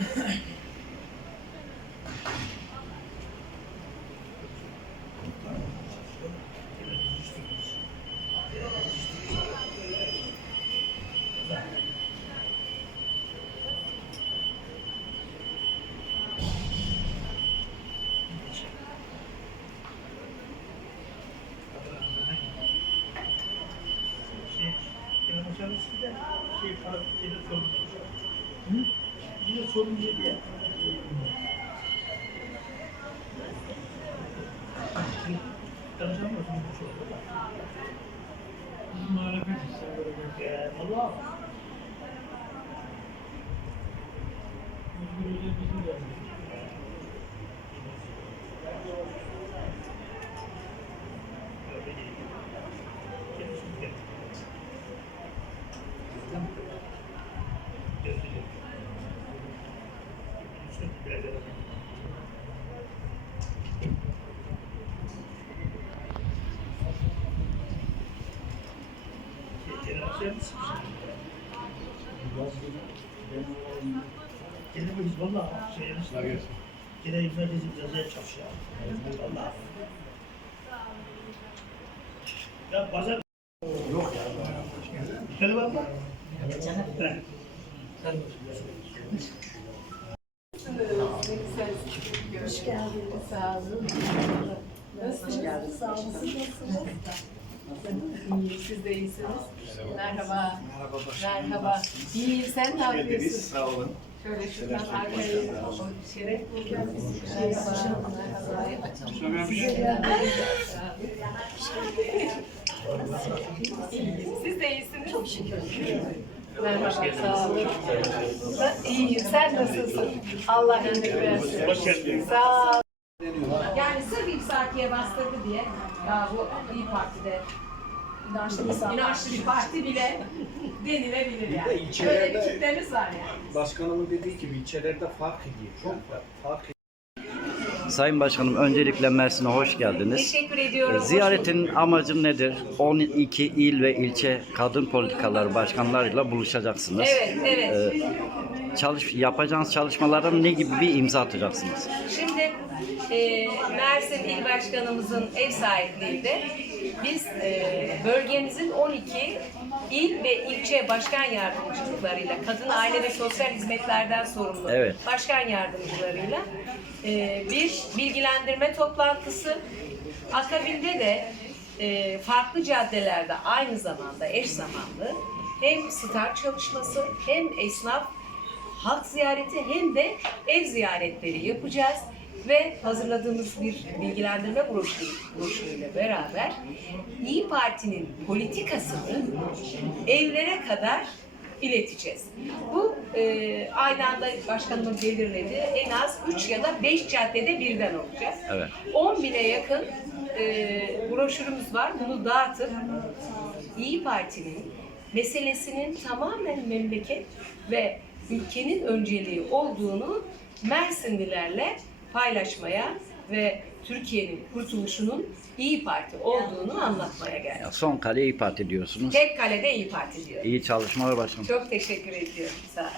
Şey, yine başarılı sizde şey para yine sorun. Hı? Yine sorun yedi ya. Tanışamıyorsun bu sorun. Muhalefet ise Ya Allah. Özgür Özel bizim de. Gene biz valla şeyimiz Gene ifadesi yazıya çalışıyor. Valla. Ya bazen yok ya. Şöyle bak bak. Sen Hoş geldiniz. Sağ olun. Nasılsınız? Hoş geldiniz. Sağ olun. Nasılsınız? Siz de iyisiniz. Merhaba. Merhaba. İyiyim. Sen ne yapıyorsun? Sağ olun. Şöyle şuradan arkaya şeref bulacağız. Merhaba. Merhaba. İyiyim. Siz de iyisiniz. Çok şükür. Merhaba. Sağ olun. İyiyim. Sen nasılsın? Allah iyilik versin. Hoş geldin. Sağ ol. Yani sırf İpsaki'ye bastırdı diye ya bu İyi Parti'de inançlı bir parti bile denilebilir yani. Böyle bir ilçelerde- kitlemiz var yani. Başkanımın dediği gibi ilçelerde fark ediyor. Çok fark ediyor. Sayın Başkanım öncelikle Mersin'e hoş geldiniz. Teşekkür ediyorum. Ziyaretin amacı nedir? 12 il ve ilçe kadın politikaları başkanlarıyla buluşacaksınız. Evet, evet. Ee, çalış, yapacağınız çalışmalara ne gibi bir imza atacaksınız? Şimdi e, Mersin İl Başkanımızın ev sahipliğinde biz e, bölgemizin 12 il ve ilçe başkan yardımcılıklarıyla, kadın aile ve sosyal hizmetlerden sorumlu Evet. başkan yardımcılarıyla e, bir bilgilendirme toplantısı, akabinde de e, farklı caddelerde aynı zamanda eş zamanlı hem stand çalışması hem esnaf halk ziyareti hem de ev ziyaretleri yapacağız ve hazırladığımız bir bilgilendirme broşürü, broşürüyle beraber İyi Parti'nin politikasını evlere kadar ileteceğiz. Bu e, aynı anda başkanımın belirlediği en az 3 ya da 5 caddede birden olacak. Evet. 10 bine yakın e, broşürümüz var. Bunu dağıtıp İyi Parti'nin meselesinin tamamen memleket ve ülkenin önceliği olduğunu Mersinlilerle paylaşmaya ve Türkiye'nin kurtuluşunun İyi Parti olduğunu anlatmaya geldik. Son kale İYİ Parti diyorsunuz. Tek kalede İyi Parti diyor. İyi çalışmalar başkanım. Çok teşekkür ediyorum. Sağ olun.